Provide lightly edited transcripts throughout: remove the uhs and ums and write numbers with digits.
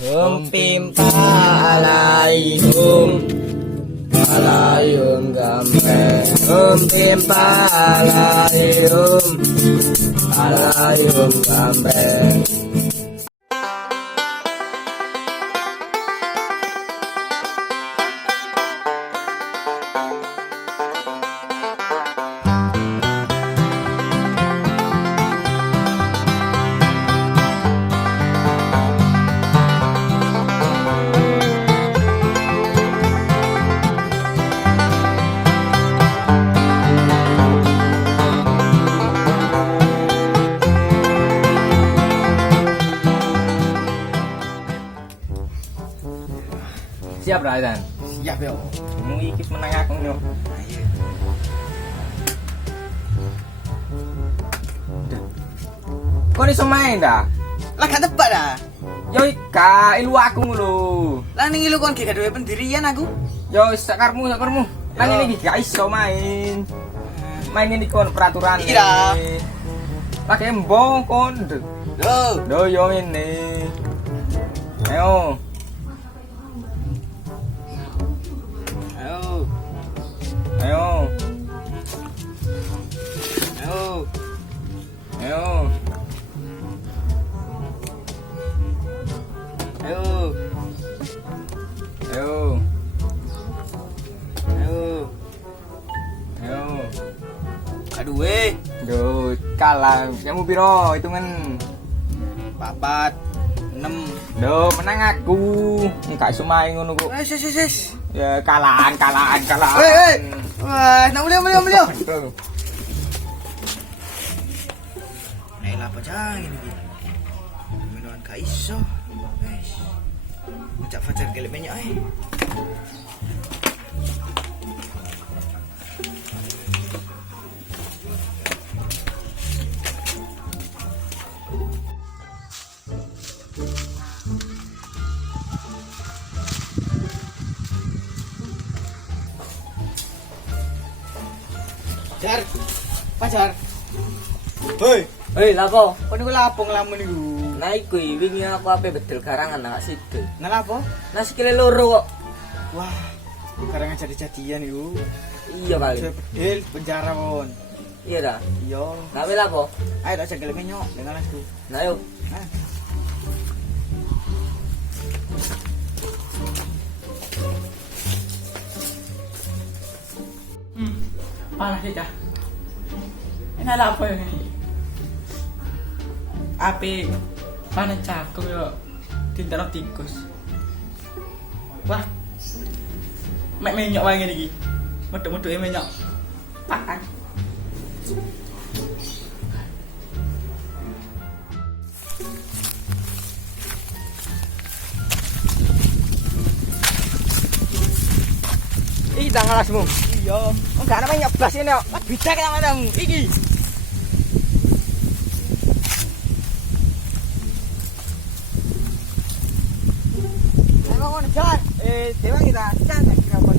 Pimpa alayum gambe. Pimpa alayum gambe. Siap ra Dan? Siap yo. Mu iki menang aku yo. Kok iso main dah? Lah gak tebak dah. Yo ika ilu aku lho. Lah ning ilu kon gak duwe pendirian aku. Yo sakarmu. Lah ngene iki gak iso main. Main ini kon peraturan. Iki dah. Pakai embong kon. Loh, Yo ini. Ayo. ayo. Ayo. Ayo. Ayo. Ayo. Ayo. Ayo. Ayo. Aduh weh. Duh, kalah. Kamu piro hitungan? 4 6. Duh, menang aku. Enggak iso main ngono kok. Wes. Ya kalahan. Weh. Wah, nak mulio. Tuh. Nek lah apa jangan iki. Minuman gak iso. Wes. Ngajak Fajar kelek banyak ae. Pacar. Hei, lapo? Kok niku lapo ngelamun niku? Nah iku wingi aku ape bedel garangan nang situ. Nah lapo? Nah sikile loro kok. Wah, karangan jadi-jadian iku. Iya kali. Saya bedil penjara mon. Iya dah. Iya. Gawe lapo? Ayo tak jaga menyok dengan aku. Nah yuk. Nah. Panas ya. Ini ada apa yang ini? Api panas cakep ya. Tinta tikus. Wah. Mek menyok wae ngene iki. Medhok-medhoke menyok. Pakan. Iki tangalasmu. Iya. Enggak ana nyok blas ini kok. Wah, bijak nang matamu. Iki. Ayo kon jar. Dewa kita jangan kira kon.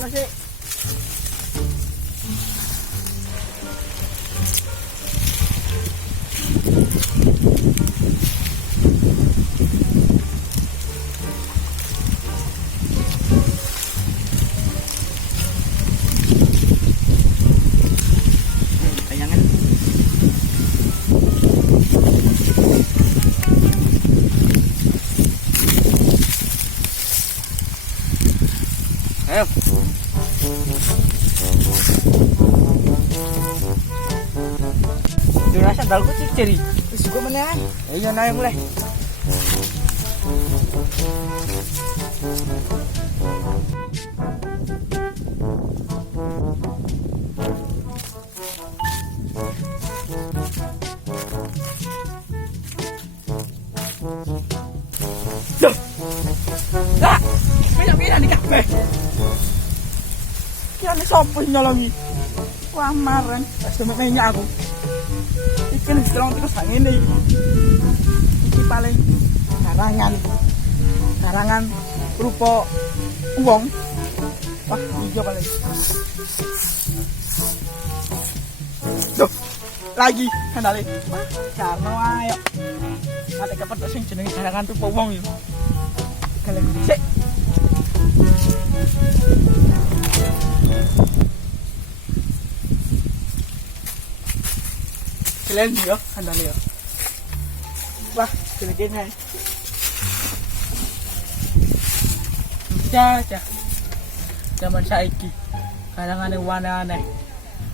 Masih. Tayangan. Ayo. Dirasa dalku tuh ceri. Wis juga meneh. Iya naik mulai. Lah, minyak-minyak di kabeh. Kira sopo nyolongi. Wah, maren. Wis demek minyak aku. Iki nek strong terus sak ngene iki. Iki paling karangan rupa uang. Wah, iya paling. Duh, lagi sandale. Wah, jarno ayo. Ate kepethuk sing jenenge garangan tuh wong yo. Kale sik. Kalian yo sandale yo. Wah, kene-kene. Caca. Zaman saiki kadang-kadang warna aneh.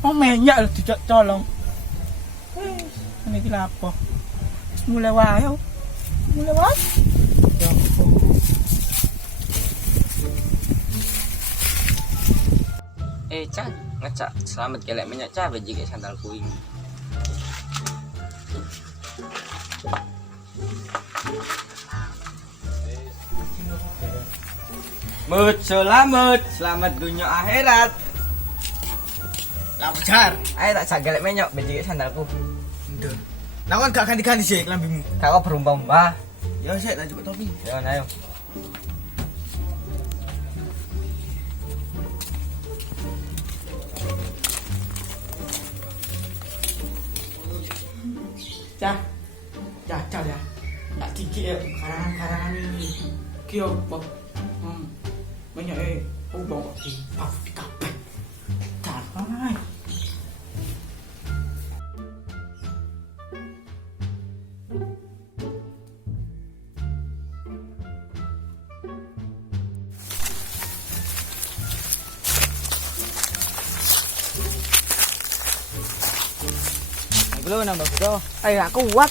Oh menyak lho dijak colong. Ini iki lapo? Mulai wae. Mulai wae. Ya ampun. Chan, ngecak selamat kelek minyak cabe jika sandalku ini. Mut, selamat dunia akhirat. Lapo jar. Ayo tak jagalek menyok bejik sandalku. Ndel. Lah kan gak ganti-ganti sih kelambimu. Kau berumpama. Ya sik tak cukup topi. Ya ayo. Cah. Cah ya. Tak dikit ya karangan-karangan ini. Ki opo? Banyak ubang kok di kabeh. Cah, ae. Belum nambah betul. Ayo aku kuat.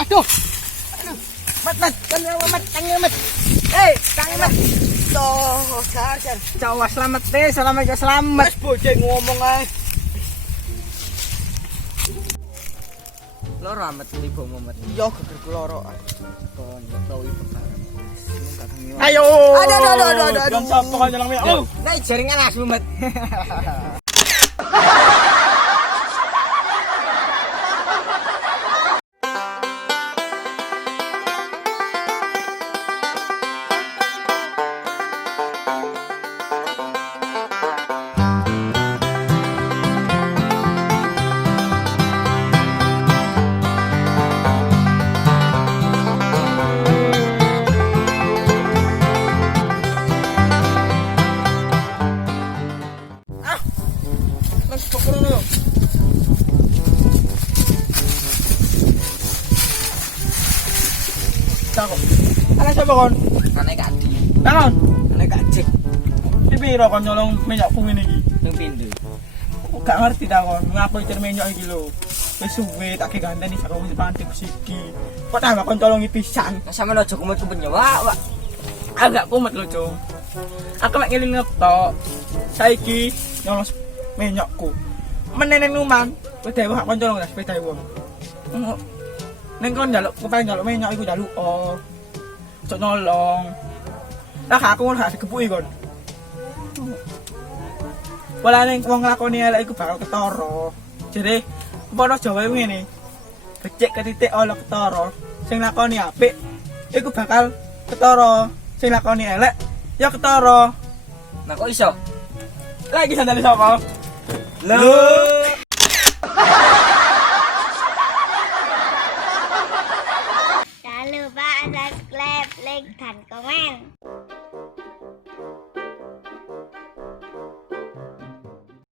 Aduh. Mat, kan mat. Eh, kang mat. Toh, jar. Jawa selamat deh, selamat. Wes bocah ngomong ae. Lo ramet tiba momet. Yo geger keloro. Kon tau ibu bareng. Ayo. Aduh. Kan sapa kan jalan minyak. Oh, Nah jaringan asu met. Mas pokoknya. cakep. Ana sapa kon? Kane kadi. Tangon. Kane kajik. Iki piro kon nyolong minyak pung ini iki? Nang pindho. Aku gak ngerti ta kon, ngapo itir minyak iki lho. Wis suwe tak gandani sak wis pantik siki. Kok tambah kon colongi pisan. Sama lo cukup kumpul nyawa, Pak. Agak kumet lho, Cung. Aku mek ngeling ngetok. Saiki nyolong minyakku. Menenen numan, wedhe wong kon colong sepeda wong. Neng kon njaluk, kepengen njaluk minyak iku njaluk cok nolong. Lah aku ngono gak digepuki kon. Walane wong nglakoni elek iku bakal ketara. Jere apa Jawa iku ngene. Becik ke titik ala ketara. Sing lakoni apik iku bakal ketara. Sing lakoni elek ya ketara. Nah kok iso? Lagi sandali sapa? Lho.